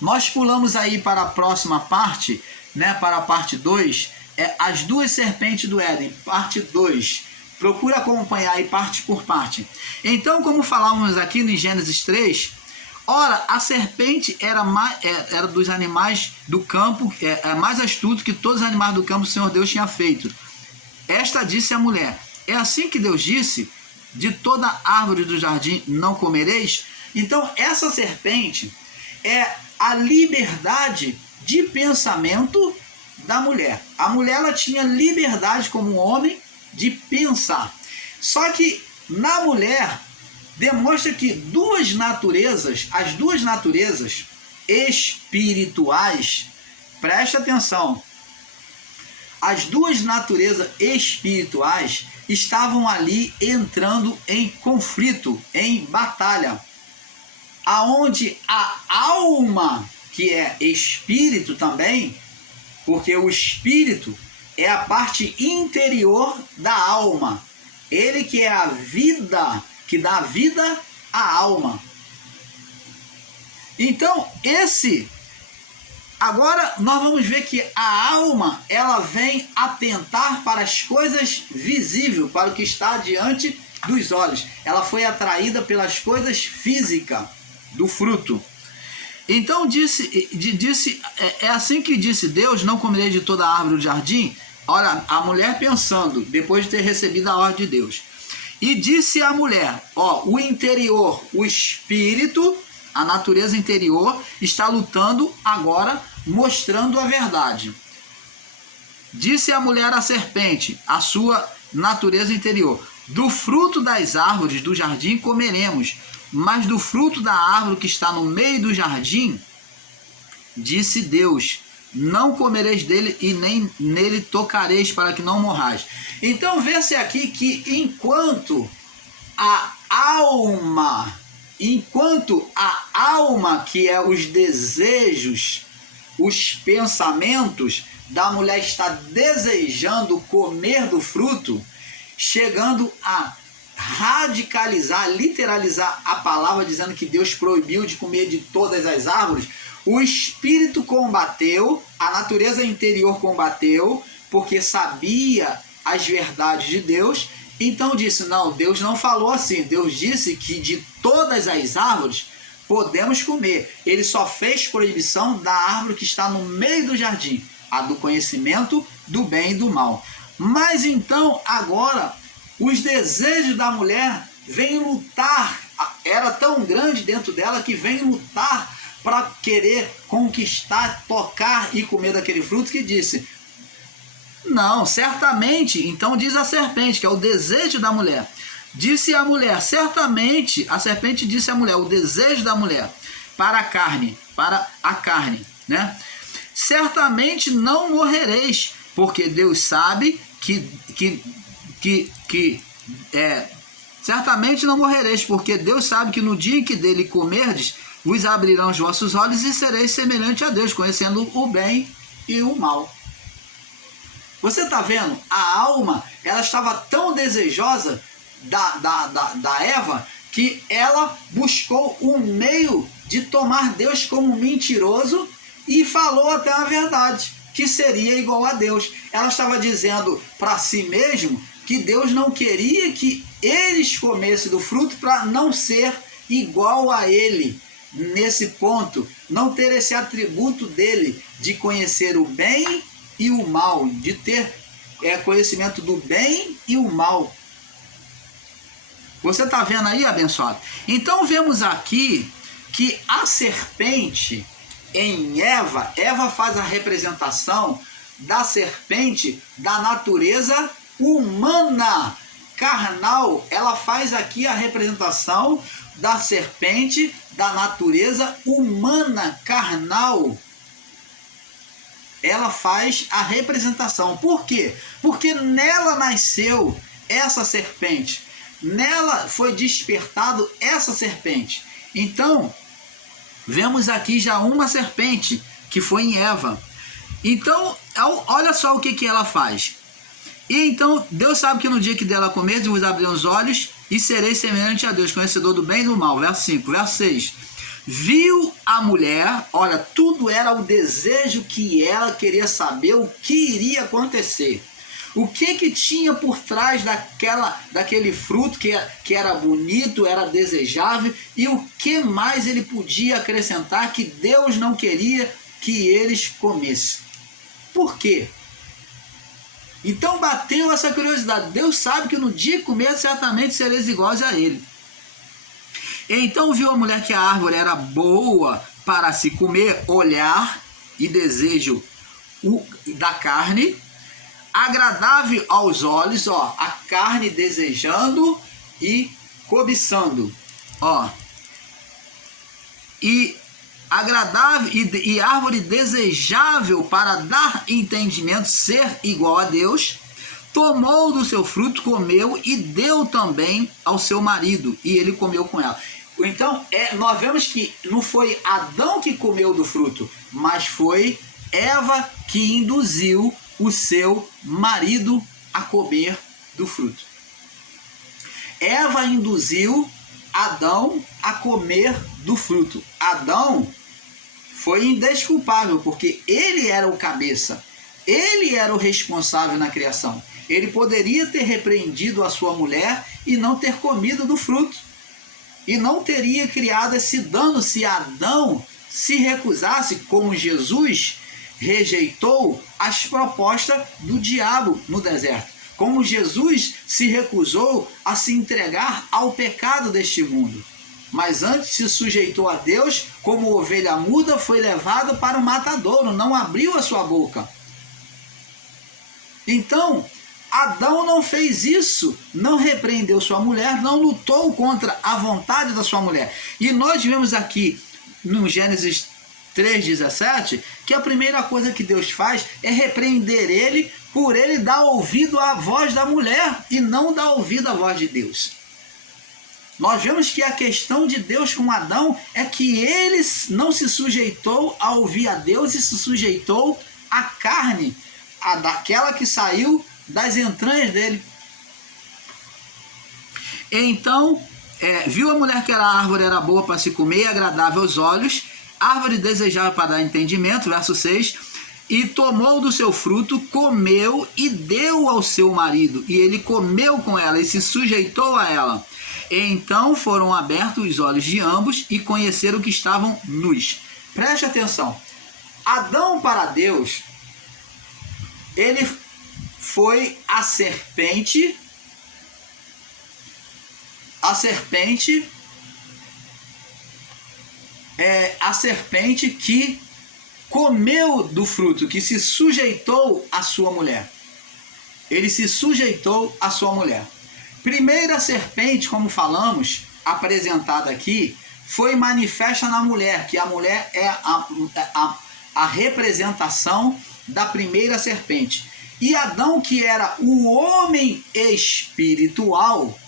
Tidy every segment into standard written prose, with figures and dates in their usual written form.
Nós pulamos aí para a próxima parte, né, para a parte 2, as duas serpentes do Éden, parte 2. Procura acompanhar aí parte por parte. Então, como falamos aqui no Gênesis 3, ora, a serpente era dos animais do campo, mais astuto que todos os animais do campo o Senhor Deus tinha feito. Esta disse à mulher: é assim que Deus disse, de toda árvore do jardim não comereis? Então, essa serpente é a liberdade de pensamento da mulher. A mulher, ela tinha liberdade como homem de pensar. Só que na mulher demonstra que as duas naturezas espirituais, presta atenção, as duas naturezas espirituais estavam ali entrando em conflito, em batalha, aonde a alma, que é espírito também, porque o espírito é a parte interior da alma, ele que é a vida, que dá vida à alma. Então, agora nós vamos ver que a alma, ela vem atentar para as coisas visíveis, para o que está diante dos olhos. Ela foi atraída pelas coisas físicas do fruto. Então é assim que disse Deus: não comerei de toda a árvore do jardim. Olha, a mulher pensando, depois de ter recebido a ordem de Deus. E disse a mulher, o interior, o espírito, a natureza interior, está lutando agora, mostrando a verdade. Disse a mulher à serpente, a sua natureza interior: do fruto das árvores do jardim comeremos, mas do fruto da árvore que está no meio do jardim, disse Deus: não comereis dele e nem nele tocareis, para que não morrais. Então vê-se aqui que enquanto a alma, que é os desejos, os pensamentos da mulher está desejando comer do fruto, chegando a radicalizar, literalizar a palavra, dizendo que Deus proibiu de comer de todas as árvores, o espírito combateu, a natureza interior combateu, porque sabia as verdades de Deus. Então disse: não, Deus não falou assim. Deus disse que de todas as árvores podemos comer. Ele só fez proibição da árvore que está no meio do jardim, a do conhecimento do bem e do mal. Mas então agora os desejos da mulher vêm lutar, era tão grande dentro dela que vem lutar para querer conquistar, tocar e comer daquele fruto, que disse: não, certamente. Então diz a serpente, que é o desejo da mulher. Disse a mulher, certamente, a serpente disse à mulher, o desejo da mulher, para a carne, né? Certamente não morrereis, porque Deus sabe certamente não morrereis, porque Deus sabe que no dia em que dele comerdes, vos abrirão os vossos olhos e sereis semelhante a Deus, conhecendo o bem e o mal. Você está vendo? A alma, ela estava tão desejosa da Eva, que ela buscou um meio de tomar Deus como mentiroso e falou até a verdade, que seria igual a Deus. Ela estava dizendo para si mesmo que Deus não queria que eles comessem do fruto para não ser igual a ele. Nesse ponto, não ter esse atributo dele de conhecer o bem e o mal, de ter conhecimento do bem e o mal. Você está vendo aí, abençoado? Então vemos aqui que a serpente em Eva faz a representação da serpente da natureza humana, carnal. Ela faz aqui a representação da serpente da natureza humana, carnal. Ela faz a representação. Por quê? Porque nela nasceu essa serpente. Nela foi despertado essa serpente. Então, vemos aqui já uma serpente, que foi em Eva. Então, olha só o que ela faz. E então, Deus sabe que no dia que dela comerdes, vos abrirão os olhos e sereis semelhante a Deus, conhecedor do bem e do mal. Verso 5. Verso 6. Viu a mulher, olha, tudo era o desejo que ela queria saber o que iria acontecer. O que tinha por trás daquele fruto que era bonito, era desejável, e o que mais ele podia acrescentar que Deus não queria que eles comessem. Por quê? Então bateu essa curiosidade. Deus sabe que no dia que comer, certamente sereis iguais a ele. Então viu a mulher que a árvore era boa para se comer, olhar e desejo da carne, agradável aos olhos, ó, a carne desejando e cobiçando, ó, e agradável e árvore desejável para dar entendimento, ser igual a Deus. Tomou do seu fruto, comeu e deu também ao seu marido, e ele comeu com ela. Então, nós vemos que não foi Adão que comeu do fruto, mas foi Eva que induziu o seu marido a comer do fruto. Eva induziu Adão a comer do fruto. Adão foi indesculpável, porque ele era o cabeça, ele era o responsável na criação. Ele poderia ter repreendido a sua mulher e não ter comido do fruto. E não teria criado esse dano se Adão se recusasse, como Jesus rejeitou as propostas do diabo no deserto. Como Jesus se recusou a se entregar ao pecado deste mundo. Mas antes se sujeitou a Deus, como ovelha muda, foi levado para o matadouro, não abriu a sua boca. Então, Adão não fez isso, não repreendeu sua mulher, não lutou contra a vontade da sua mulher. E nós vemos aqui no Gênesis 3,17, que a primeira coisa que Deus faz é repreender ele por ele dar ouvido à voz da mulher e não dar ouvido à voz de Deus. Nós vemos que a questão de Deus com Adão é que ele não se sujeitou a ouvir a Deus e se sujeitou à carne, daquela que saiu das entranhas dele. Então, viu a mulher que a árvore era boa para se comer, agradável aos olhos, árvore desejável para dar entendimento, verso 6, e tomou do seu fruto, comeu e deu ao seu marido, e ele comeu com ela e se sujeitou a ela. Então foram abertos os olhos de ambos e conheceram que estavam nus. Preste atenção. Adão para Deus, ele foi a serpente que comeu do fruto, que se sujeitou à sua mulher. Ele se sujeitou à sua mulher. Primeira serpente, como falamos, apresentada aqui, foi manifesta na mulher, que a mulher é a representação da primeira serpente. E Adão, que era o homem espiritual,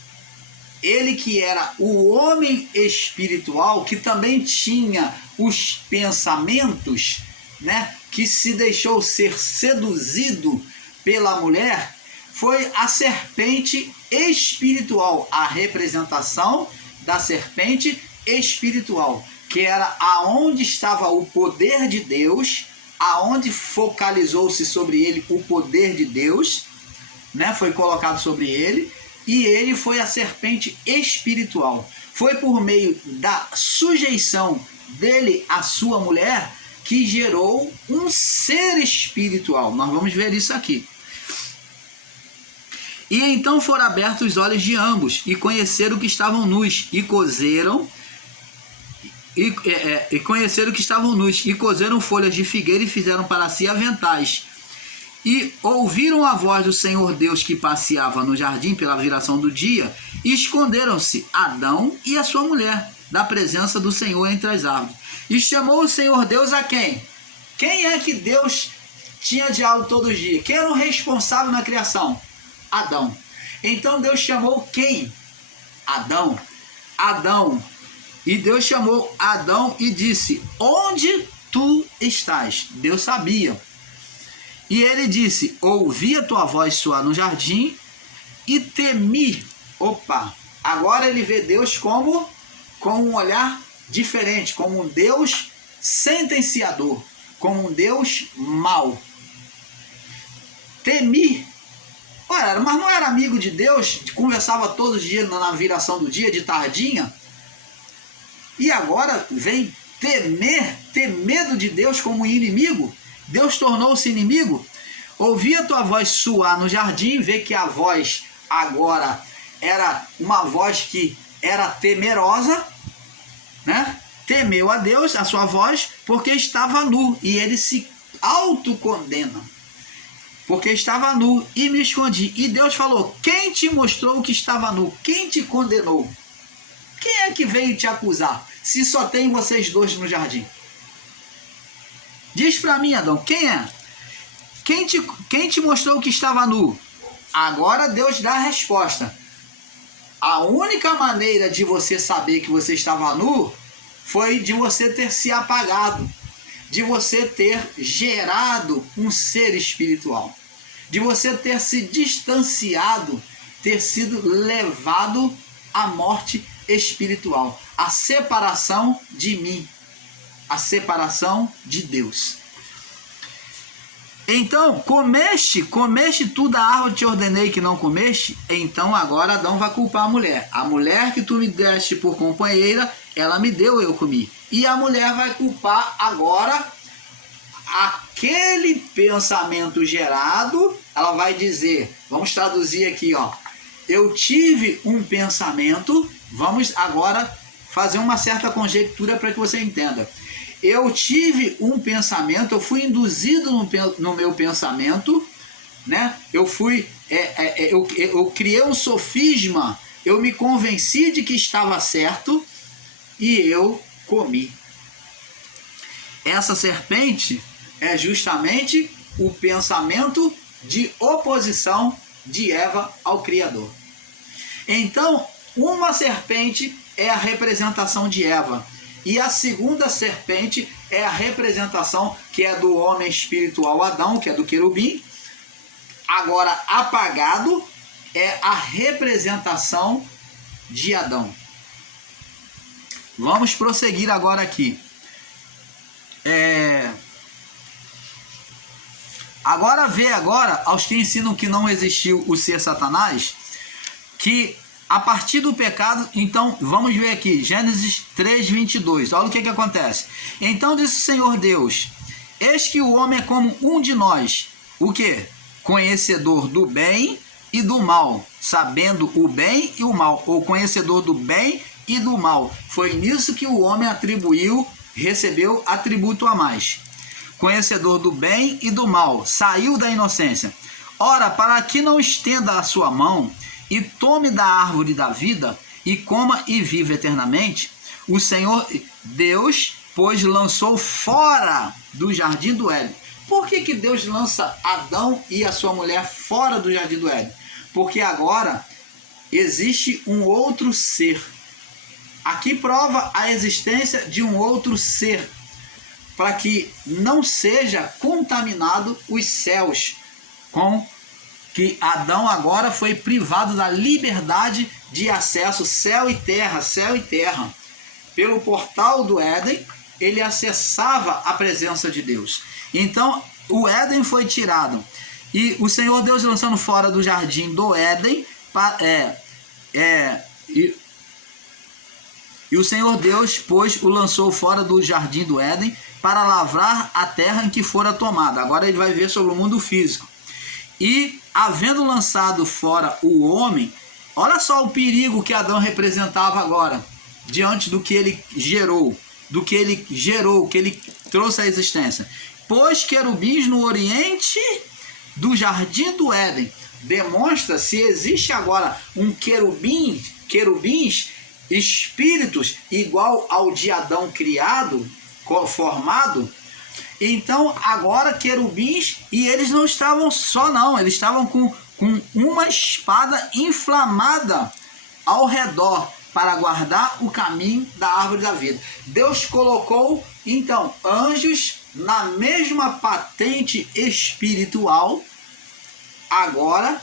ele que era o homem espiritual, que também tinha os pensamentos, né, que se deixou ser seduzido pela mulher, foi a serpente espiritual, a representação da serpente espiritual, que era aonde estava o poder de Deus, aonde focalizou-se sobre ele o poder de Deus, né, foi colocado sobre ele, e ele foi a serpente espiritual. Foi por meio da sujeição dele à sua mulher que gerou um ser espiritual. Nós vamos ver isso aqui. E então foram abertos os olhos de ambos e conheceram que estavam nus e cozeram folhas de figueira e fizeram para si aventais. E ouviram a voz do Senhor Deus que passeava no jardim pela viração do dia, e esconderam-se Adão e a sua mulher da presença do Senhor entre as árvores. E chamou o Senhor Deus a quem? Quem é que Deus tinha diálogo todos os dias? Quem era o responsável na criação? Adão. Então Deus chamou quem? Adão. Adão. E Deus chamou Adão e disse: onde tu estás? Deus sabia. E ele disse: ouvi a tua voz soar no jardim e temi. Opa! Agora ele vê Deus como um olhar diferente, como um Deus sentenciador, como um Deus mau. Temi. Ora, mas não era amigo de Deus, conversava todos os dias na viração do dia, de tardinha, e agora vem ter medo de Deus como inimigo? Deus tornou-se inimigo? Ouvi a tua voz suar no jardim, vê que a voz agora era uma voz que era temerosa, né? Temeu a Deus, a sua voz, porque estava nu, e ele se autocondena. Porque estava nu e me escondi. E Deus falou: quem te mostrou que estava nu? Quem te condenou? Quem é que veio te acusar? Se só tem vocês dois no jardim. Diz para mim, Adão, quem é? Quem te mostrou que estava nu? Agora Deus dá a resposta. A única maneira de você saber que você estava nu foi de você ter se apagado, de você ter gerado um ser espiritual, de você ter se distanciado, ter sido levado à morte espiritual, a separação de mim, a separação de Deus. Então, comeste tu da árvore que te ordenei que não comeste? Então agora Adão vai culpar a mulher. A mulher que tu me deste por companheira, ela me deu, eu comi. E a mulher vai culpar agora aquele pensamento gerado. Ela vai dizer, vamos traduzir aqui, ó. Eu tive um pensamento, vamos agora fazer uma certa conjectura para que você entenda. Eu tive um pensamento, eu fui induzido no meu pensamento, né? Eu criei um sofisma, eu me convenci de que estava certo e eu comi. Essa serpente é justamente o pensamento de oposição de Eva ao Criador. Então, uma serpente é a representação de Eva. E a segunda serpente é a representação que é do homem espiritual Adão, que é do querubim. Agora, apagado é a representação de Adão. Vamos prosseguir agora aqui. Agora vê agora, aos que ensinam que não existiu o ser Satanás, que a partir do pecado, então, vamos ver aqui, Gênesis 3:22, olha o que acontece. Então disse o Senhor Deus, eis que o homem é como um de nós, o quê? Conhecedor do bem e do mal, sabendo o bem e o mal, ou conhecedor do bem e do mal. Foi nisso que o homem recebeu atributo a mais. Conhecedor do bem e do mal, saiu da inocência. Ora, para que não estenda a sua mão e tome da árvore da vida, e coma e viva eternamente, o Senhor Deus, pois, lançou fora do jardim do Éden. Por que Deus lança Adão e a sua mulher fora do jardim do Éden? Porque agora existe um outro ser. Aqui prova a existência de um outro ser, para que não seja contaminado os céus com que Adão agora foi privado da liberdade de acesso céu e terra. Pelo portal do Éden, ele acessava a presença de Deus. Então, o Éden foi tirado. E o Senhor Deus lançando fora do jardim do Éden, e o Senhor Deus, pois, o lançou fora do jardim do Éden para lavrar a terra em que fora tomada. Agora ele vai ver sobre o mundo físico. E, havendo lançado fora o homem, olha só o perigo que Adão representava agora, diante do que ele gerou, que ele trouxe à existência. Pôs querubins no oriente do jardim do Éden. Demonstra se existe agora um querubins, espíritos igual ao de Adão criado, formado. Então agora querubins, e eles não estavam só não, eles estavam com uma espada inflamada ao redor para guardar o caminho da árvore da vida. Deus colocou então anjos na mesma patente espiritual, agora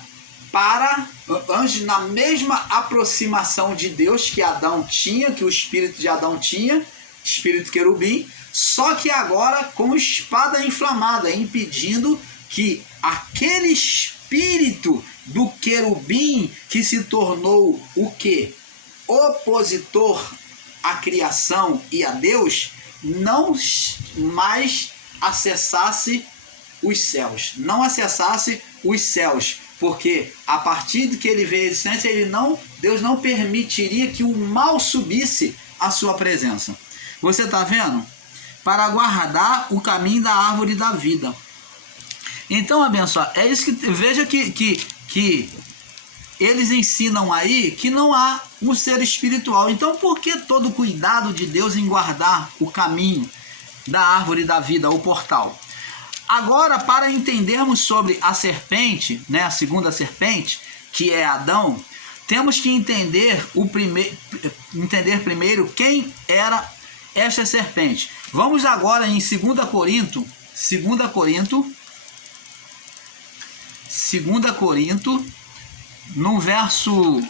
para anjos na mesma aproximação de Deus que Adão tinha, que o espírito de Adão tinha, espírito querubim, só que agora com espada inflamada, impedindo que aquele espírito do querubim que se tornou o quê? Opositor à criação e a Deus, não mais acessasse os céus. Não acessasse os céus. Porque a partir de que ele veio à existência, Deus não permitiria que o mal subisse à sua presença. Você está vendo? Para guardar o caminho da árvore da vida. Então, abençoado, é isso que veja que eles ensinam aí que não há um ser espiritual. Então, por que todo o cuidado de Deus em guardar o caminho da árvore da vida, o portal? Agora, para entendermos sobre a serpente, né, a segunda serpente, que é Adão, temos que entender primeiro quem era esta serpente. Vamos agora em 2 Corinto, no verso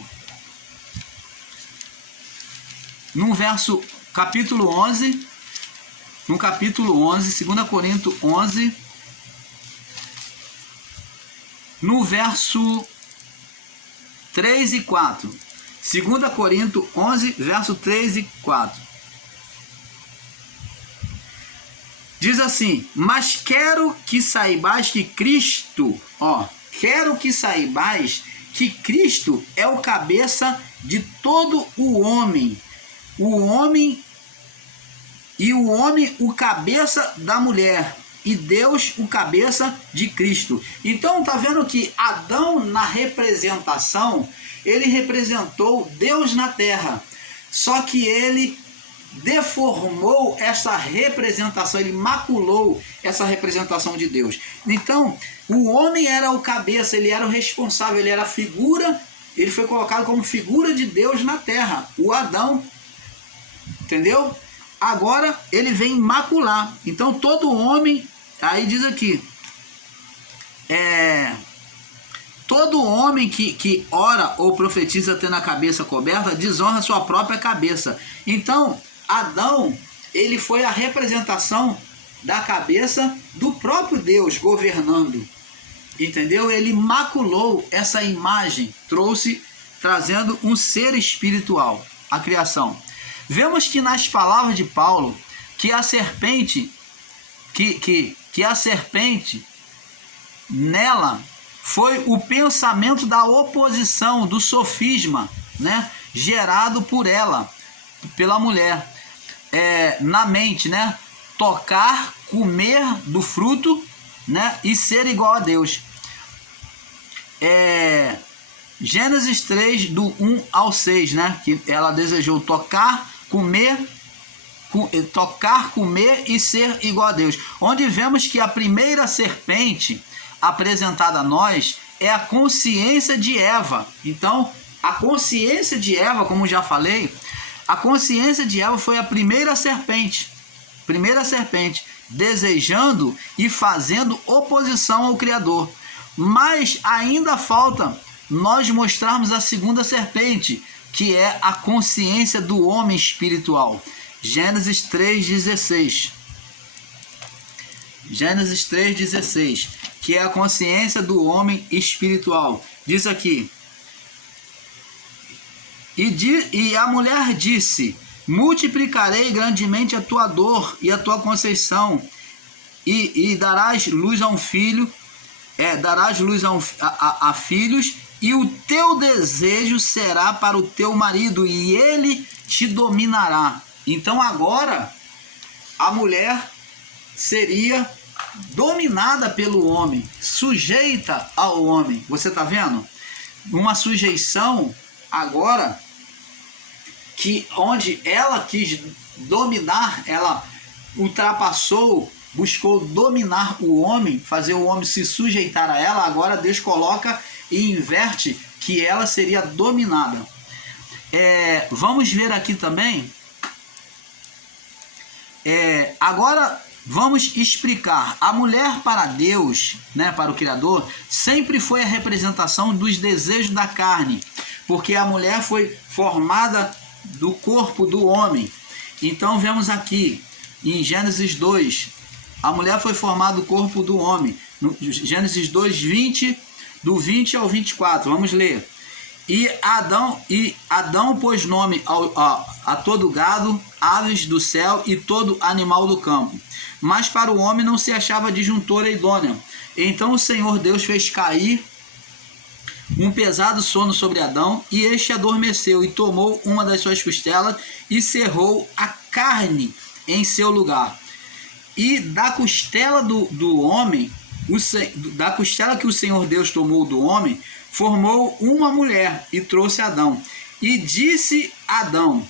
capítulo 11, no capítulo 11, 2 Coríntios 11, no verso 3 e 4. 2 Coríntios 11, verso 3 e 4. Diz assim: mas quero que saibais que Cristo, quero que saibais que Cristo é o cabeça de todo o homem, e o homem o cabeça da mulher, e Deus o cabeça de Cristo. Então tá vendo que Adão, na representação, ele representou Deus na terra, só que ele deformou essa representação, ele maculou essa representação de Deus. Então o homem era o cabeça, ele era o responsável, ele era a figura, ele foi colocado como figura de Deus na terra, o Adão, entendeu? Agora ele vem macular. Então todo homem, aí diz aqui, todo homem que ora ou profetiza tendo a cabeça coberta, desonra sua própria cabeça. Então Adão, ele foi a representação da cabeça do próprio Deus governando, entendeu? Ele maculou essa imagem, trazendo um ser espiritual, a criação. Vemos que nas palavras de Paulo, que a serpente, que a serpente, nela, foi o pensamento da oposição, do sofisma, né, gerado por ela, pela mulher, na mente, né, tocar, comer do fruto, né, e ser igual a Deus. Gênesis 3, do 1 ao 6, né, que ela desejou tocar, comer e ser igual a Deus. Onde vemos que a primeira serpente apresentada a nós é a consciência de Eva. Então, a consciência de Eva, como já falei, a consciência de Eva foi a primeira serpente, desejando e fazendo oposição ao Criador. Mas ainda falta nós mostrarmos a segunda serpente, que é a consciência do homem espiritual. Gênesis 3,16. Gênesis 3,16, que é a consciência do homem espiritual. Diz aqui: e a mulher disse: multiplicarei grandemente a tua dor e a tua conceição, e darás luz a um filho, darás luz a filhos, e o teu desejo será para o teu marido, e ele te dominará. Então agora a mulher seria dominada pelo homem, sujeita ao homem. Você está vendo? Uma sujeição agora, que onde ela quis dominar, ela ultrapassou, buscou dominar o homem, fazer o homem se sujeitar a ela. Agora Deus coloca e inverte, que ela seria dominada. Vamos ver aqui também. Agora vamos explicar. A mulher para Deus, né, para o Criador, sempre foi a representação dos desejos da carne, porque a mulher foi formada do corpo do homem. Então vemos aqui em Gênesis 2, a mulher foi formada do corpo do homem. No Gênesis 2, 20, do 20 ao 24, vamos ler. E Adão pôs nome a todo gado, aves do céu e todo animal do campo. Mas para o homem não se achava disjuntora idônea. Então o Senhor Deus fez cair um pesado sono sobre Adão, e este adormeceu e tomou uma das suas costelas e cerrou a carne em seu lugar. E da costela do homem, da costela que o Senhor Deus tomou do homem, formou uma mulher e trouxe Adão. E disse Adão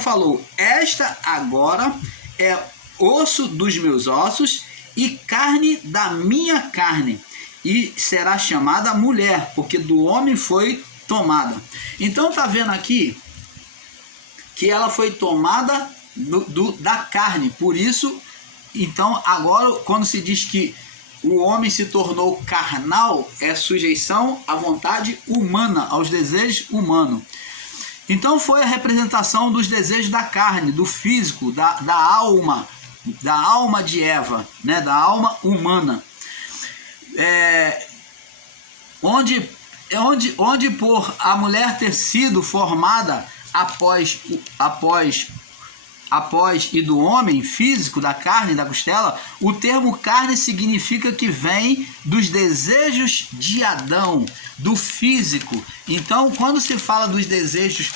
falou: esta agora é osso dos meus ossos e carne da minha carne, e será chamada mulher, porque do homem foi tomada. Então tá vendo aqui que ela foi tomada da carne. Por isso, então agora quando se diz que o homem se tornou carnal, é sujeição à vontade humana, aos desejos humanos. Então foi a representação dos desejos da carne, do físico, da alma de Eva, né? Da alma humana. Onde por a mulher ter sido formada após e do homem físico, da carne, da costela, o termo carne significa que vem dos desejos de Adão, do físico. Então, quando se fala dos desejos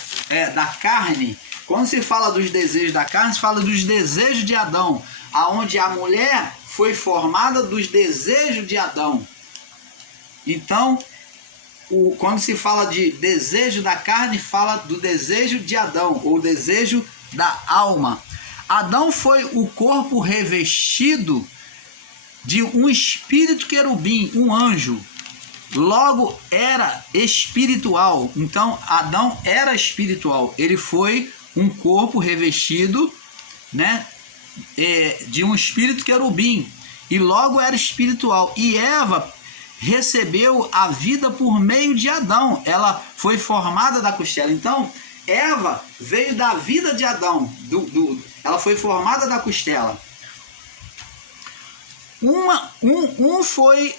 da carne, se fala dos desejos de Adão, aonde a mulher foi formada dos desejos de Adão. Então, quando se fala de desejo da carne, fala do desejo de Adão, ou desejo da alma. Adão foi o corpo revestido de um espírito querubim, um anjo. Logo era espiritual. Então Adão era espiritual. Ele foi um corpo revestido, né, de um espírito querubim, e logo era espiritual. E Eva recebeu a vida por meio de Adão. Ela foi formada da costela. Então Eva veio da vida de Adão, ela foi formada da costela. Uma foi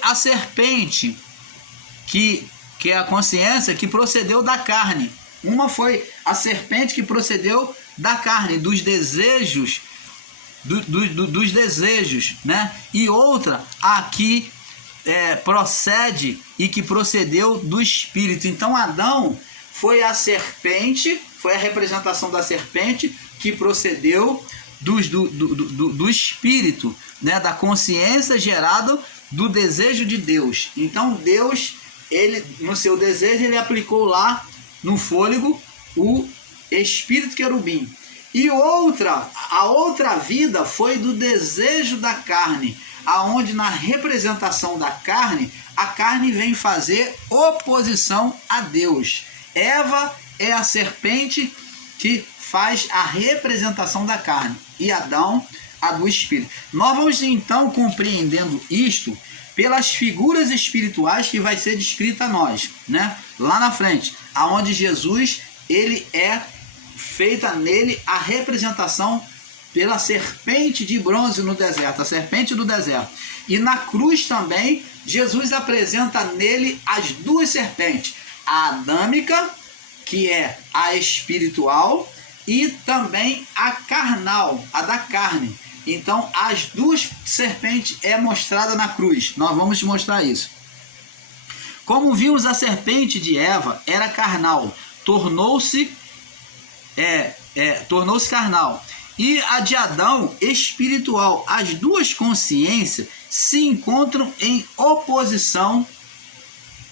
a serpente, que é a consciência que procedeu da carne. Uma foi a serpente que procedeu da carne, dos desejos, dos desejos, né? E outra aqui procede e que procedeu do espírito. Então Adão foi a serpente, foi a representação da serpente que procedeu do espírito, né, da consciência gerada do desejo de Deus. Então Deus, ele, no seu desejo, ele aplicou lá no fôlego o espírito querubim. E a outra vida foi do desejo da carne, aonde na representação da carne, a carne vem fazer oposição a Deus. Eva é a serpente que faz a representação da carne, e Adão a do espírito. Nós vamos então compreendendo isto pelas figuras espirituais que vai ser descrita a nós, né? Lá na frente, aonde Jesus, ele é feita nele a representação pela serpente de bronze no deserto, a serpente do deserto. E na cruz também, Jesus apresenta nele as duas serpentes, a adâmica, que é a espiritual, e também a carnal, a da carne. Então, as duas serpentes é mostrada na cruz. Nós vamos mostrar isso. Como vimos, a serpente de Eva era carnal, tornou-se carnal. E a de Adão, espiritual. As duas consciências se encontram em oposição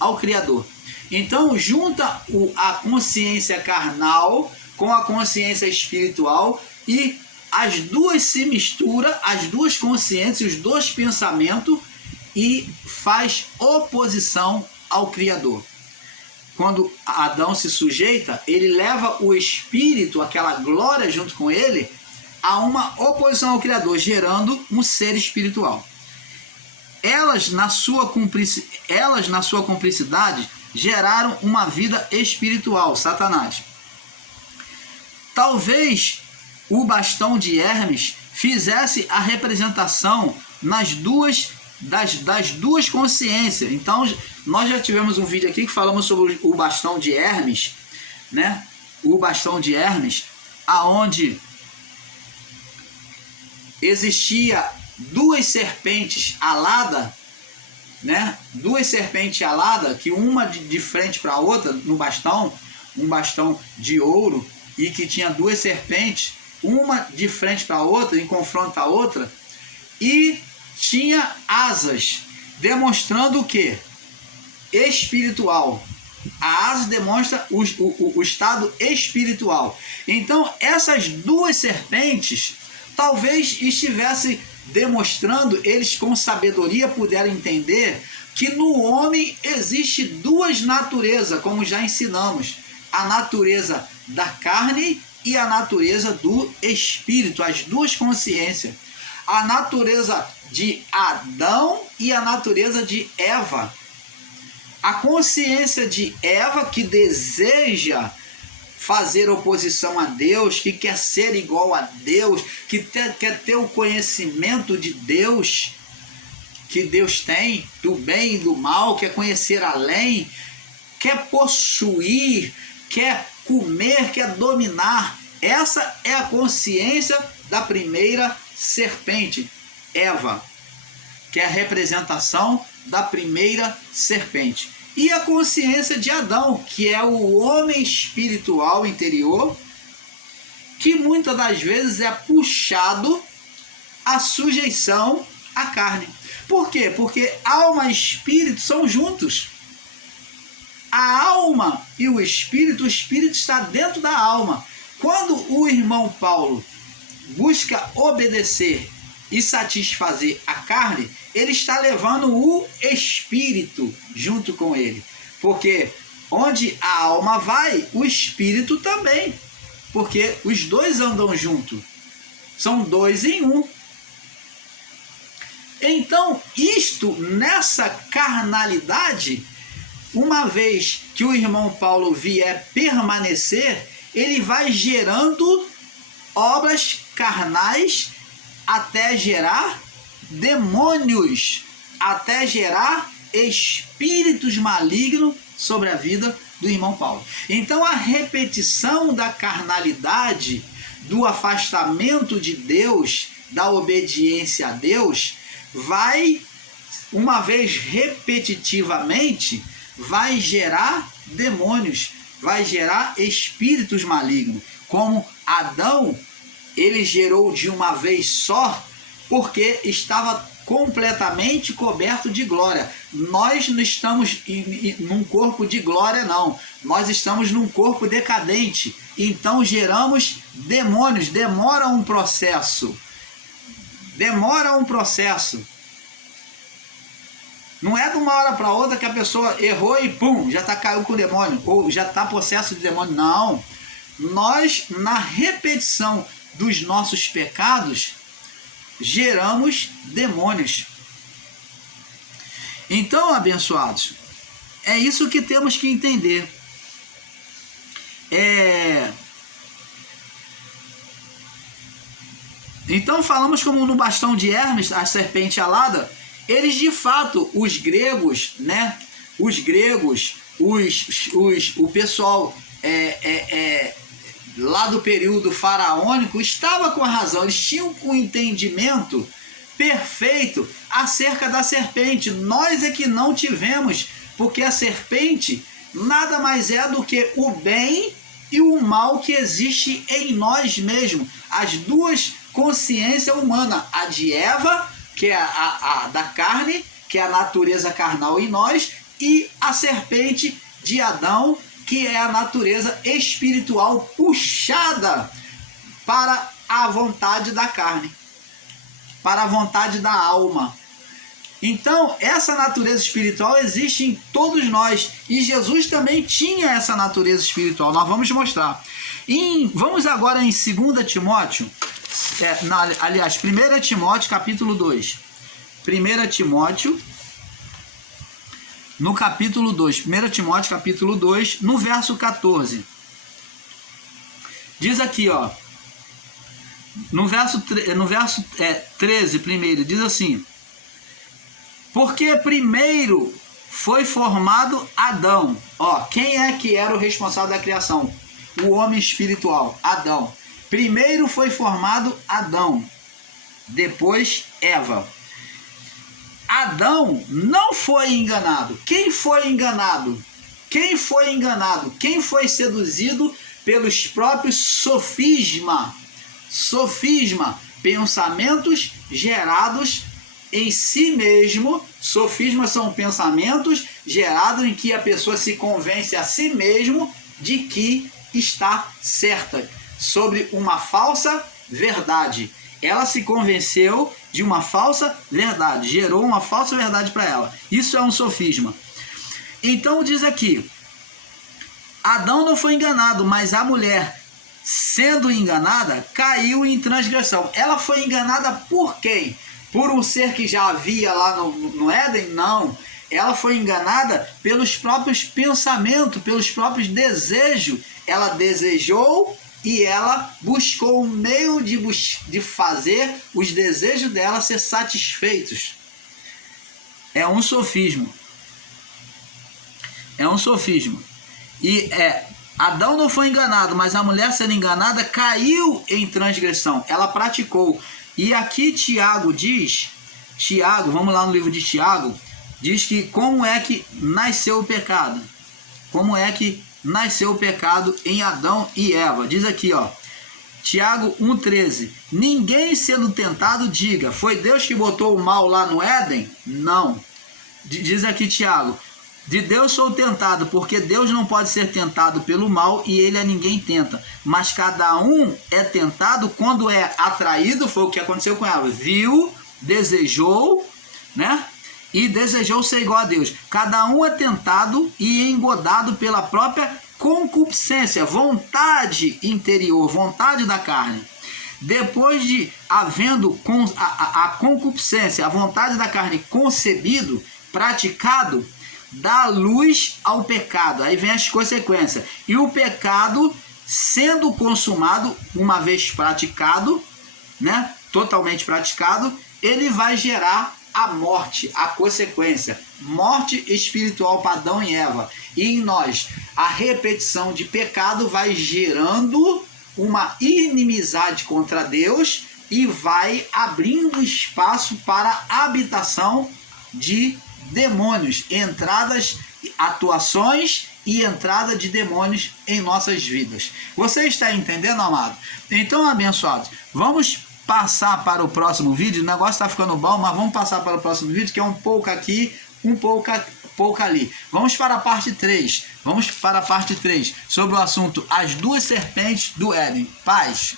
ao Criador. Então, junta a consciência carnal com a consciência espiritual, e as duas se misturam, as duas consciências, os dois pensamentos, e faz oposição ao Criador. Quando Adão se sujeita, ele leva o espírito, aquela glória junto com ele, a uma oposição ao Criador, gerando um ser espiritual. Elas, na sua cumplicidade, geraram uma vida espiritual, Satanás. Talvez o bastão de Hermes fizesse a representação das duas consciências. Então, nós já tivemos um vídeo aqui que falamos sobre o bastão de Hermes, né? O bastão de Hermes, aonde existia duas serpentes aladas, né? Duas serpentes aladas, que uma de frente para a outra no bastão, um bastão de ouro, e que tinha duas serpentes, uma de frente para a outra, em confronto à outra, e tinha asas, demonstrando o que? Espiritual. A asa demonstra o estado espiritual. Então, essas duas serpentes talvez estivessem demonstrando, eles com sabedoria puderam entender que no homem existe duas naturezas, como já ensinamos: a natureza da carne e a natureza do espírito, as duas consciências. A natureza de Adão e a natureza de Eva. A consciência de Eva, que deseja fazer oposição a Deus, que quer ser igual a Deus, que quer ter o conhecimento de Deus, que Deus tem, do bem e do mal, quer conhecer além, quer possuir, quer comer, quer dominar. Essa é a consciência da primeira serpente, Eva, que é a representação da primeira serpente. E a consciência de Adão, que é o homem espiritual interior, que muitas das vezes é puxado à sujeição à carne. Por quê? Porque alma e espírito são juntos. A alma e o espírito está dentro da alma. Quando o irmão Paulo busca obedecer e satisfazer a carne, ele está levando o espírito junto com ele. Porque onde a alma vai, o espírito também. Porque os dois andam juntos. São dois em um. Então, nessa carnalidade, uma vez que o irmão Paulo vier permanecer, ele vai gerando obras carnais até gerar demônios, até gerar espíritos malignos sobre a vida do irmão Paulo. Então, a repetição da carnalidade, do afastamento de Deus, da obediência a Deus, vai, uma vez repetitivamente, vai gerar demônios, vai gerar espíritos malignos. Como Adão, ele gerou de uma vez só, porque estava completamente coberto de glória. Nós não estamos num corpo de glória, não. Nós estamos num corpo decadente. Então geramos demônios. Demora um processo. Não é de uma hora para outra que a pessoa errou e pum, já caiu com o demônio, ou já está possesso de demônio. Não. Nós, na repetição dos nossos pecados, geramos demônios. Então, abençoados, é isso que temos que entender. Então, falamos como no bastão de Hermes, a serpente alada, eles de fato, os gregos, né? Os gregos, o pessoal lá do período faraônico estava com a razão, eles tinham um entendimento perfeito acerca da serpente. Nós é que não tivemos, porque a serpente nada mais é do que o bem e o mal que existe em nós mesmos. As duas consciências humanas, a de Eva, que é a da carne, que é a natureza carnal em nós, e a serpente de Adão, que é a natureza espiritual puxada para a vontade da carne, para a vontade da alma. Então, essa natureza espiritual existe em todos nós, e Jesus também tinha essa natureza espiritual. Nós vamos mostrar. Vamos agora em 2 Timóteo, aliás, 1 Timóteo capítulo 2. 1 Timóteo, no capítulo 2, 1 Timóteo capítulo 2, no verso 14. Diz aqui, ó, no verso 13 primeiro, diz assim: porque primeiro foi formado Adão. Ó, quem é que era o responsável da criação? O homem espiritual, Adão. Primeiro foi formado Adão, depois Eva. Adão não foi enganado. Quem foi enganado? Quem foi enganado? Quem foi seduzido pelos próprios sofisma, pensamentos gerados em si mesmo. Sofisma são pensamentos gerados em que a pessoa se convence a si mesmo de que está certa sobre uma falsa verdade. Ela se convenceu de uma falsa verdade, gerou uma falsa verdade para ela. Isso é um sofisma. Então diz aqui: Adão não foi enganado, mas a mulher, sendo enganada, caiu em transgressão. Ela foi enganada por quem? Por um ser que já havia lá no Éden? Não. Ela foi enganada pelos próprios pensamentos, pelos próprios desejos. Ela desejou e ela buscou um meio de fazer os desejos dela ser satisfeitos. É um sofisma. É um sofisma. E Adão não foi enganado, mas a mulher, sendo enganada, caiu em transgressão. Ela praticou. E aqui Tiago diz, vamos lá no livro de Tiago, diz que como é que nasceu o pecado. Como é que nasceu o pecado em Adão e Eva. Diz aqui, ó, Tiago 1,13. Ninguém sendo tentado diga, foi Deus que botou o mal lá no Éden? Não. Diz aqui Tiago: de Deus sou tentado, porque Deus não pode ser tentado pelo mal e ele a ninguém tenta. Mas cada um é tentado quando é atraído, foi o que aconteceu com ela. Viu, desejou, né? E desejou ser igual a Deus. Cada um é tentado e engodado pela própria concupiscência, vontade interior, vontade da carne. Depois de havendo a concupiscência, a vontade da carne concebido, praticado, dá luz ao pecado. Aí vem as consequências. E o pecado, sendo consumado, uma vez praticado, né, totalmente praticado, ele vai gerar a morte, a consequência. Morte espiritual para Adão e Eva. E em nós, a repetição de pecado vai gerando uma inimizade contra Deus e vai abrindo espaço para a habitação de demônios, entradas, atuações e entrada de demônios em nossas vidas. Você está entendendo, amado? Então, abençoados, vamos passar para o próximo vídeo. O negócio está ficando bom, mas vamos passar para o próximo vídeo, que é um pouco aqui, um pouco ali. Vamos para a parte 3. Vamos para a parte 3 sobre o assunto As Duas Serpentes do Éden. Paz.